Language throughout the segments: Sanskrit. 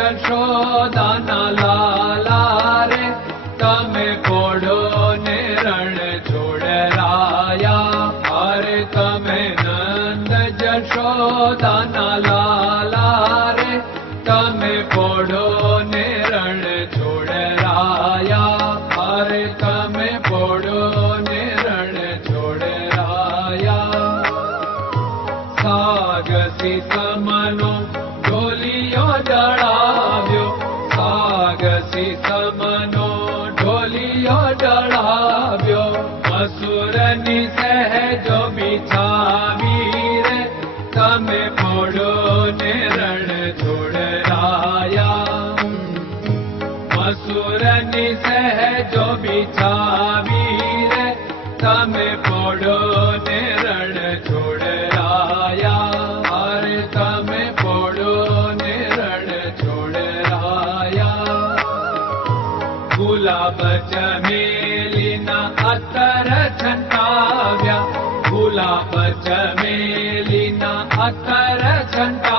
यशो दाना ला रे तमे पोढो ने रण जशो दाना ला रे तमे पोढो ने असुर निसह जो बिछावीर सम पोड़ो ने रण छोड़ राया हर सम पोड़ो ने रण छोड़ गुलाब चमेलिना अतर छंटाव्या गुलाब चमेलिना अतर छंटा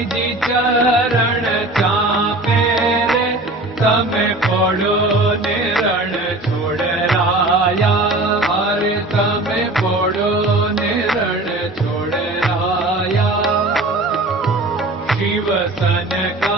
चरण चापे तमें पड़ो निरण छोड़ तमें पड़ो निरण छोड़ शिव सन का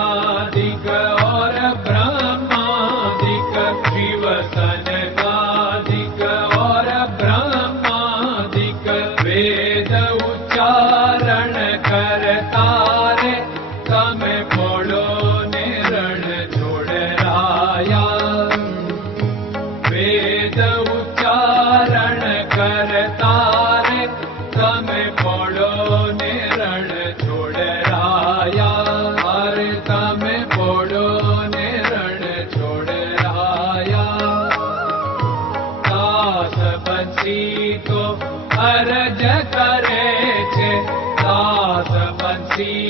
see.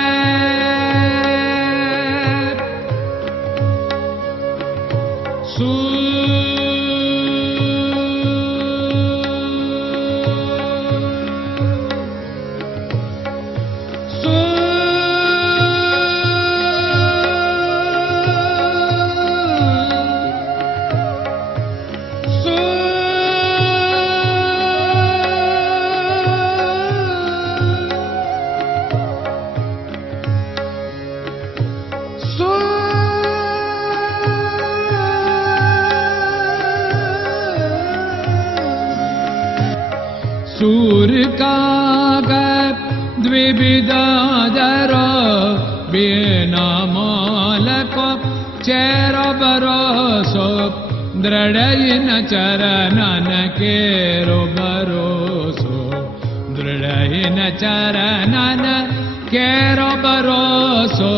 रो बोल को चेरो बरोसो द्रढयिन चरन केरो भरोसो दृढयिन चरन केरो भरोसो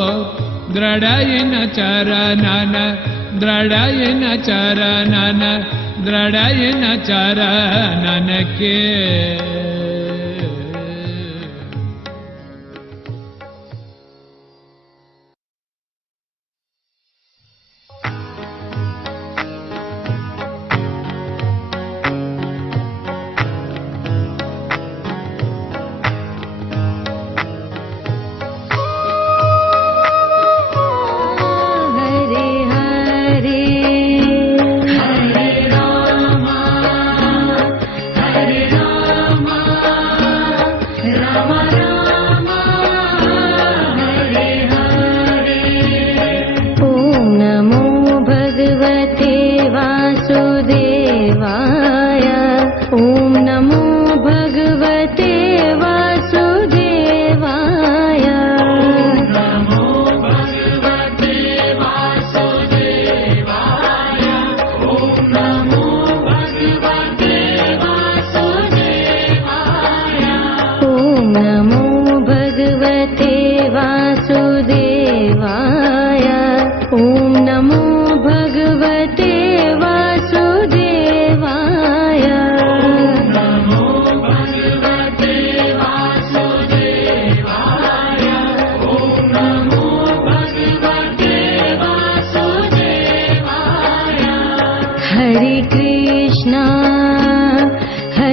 दृढयिन चरन द्रढयिन चरन